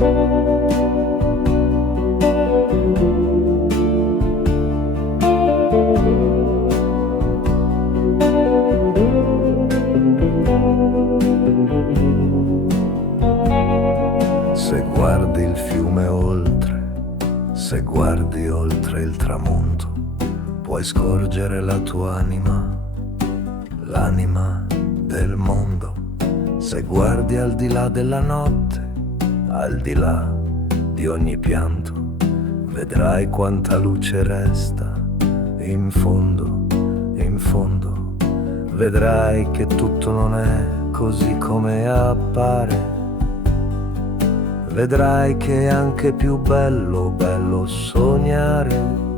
Se guardi il fiume oltre, se guardi oltre il tramonto, puoi scorgere la tua anima, l'anima del mondo. Se guardi al di là della notte, al di là di ogni pianto, vedrai quanta luce resta in fondo, in fondo. Vedrai che tutto non è così come appare. Vedrai che è anche più bello, bello sognare.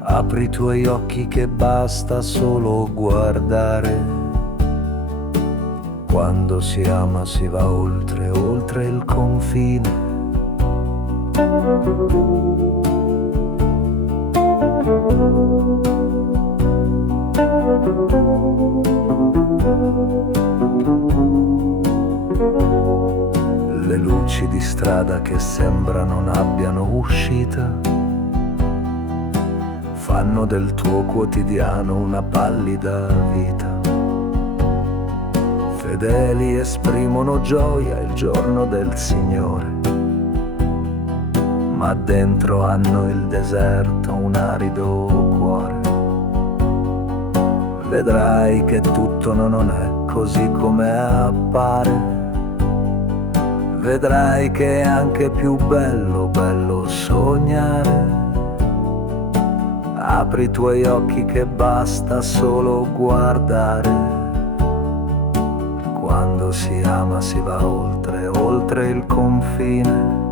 Apri i tuoi occhi che basta solo guardare. Quando si ama si va oltre, oltre il confine. Le luci di strada che sembra non abbiano uscita fanno del tuo quotidiano una pallida vita. Fedeli esprimono gioia il giorno del Signore, ma dentro hanno il deserto, un arido cuore. Vedrai che tutto non è così come appare. Vedrai che è anche più bello, bello sognare. Apri i tuoi occhi che basta solo guardare. Quando si ama si va oltre, oltre il confine.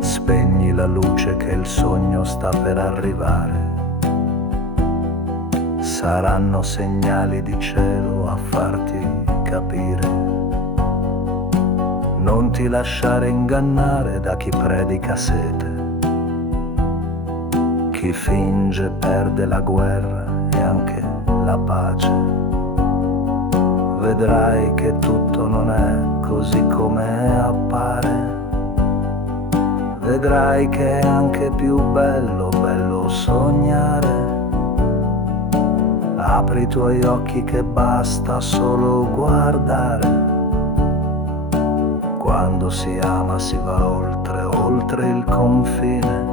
Spegni la luce che il sogno sta per arrivare. Saranno segnali di cielo a farti capire. Non ti lasciare ingannare da chi predica sete. Chi finge perde la guerra e anche la pace. Vedrai che tutto non è così come appare. Vedrai che è anche più bello, bello sognare. Apri i tuoi occhi che basta solo guardare. Quando si ama si va oltre, oltre il confine.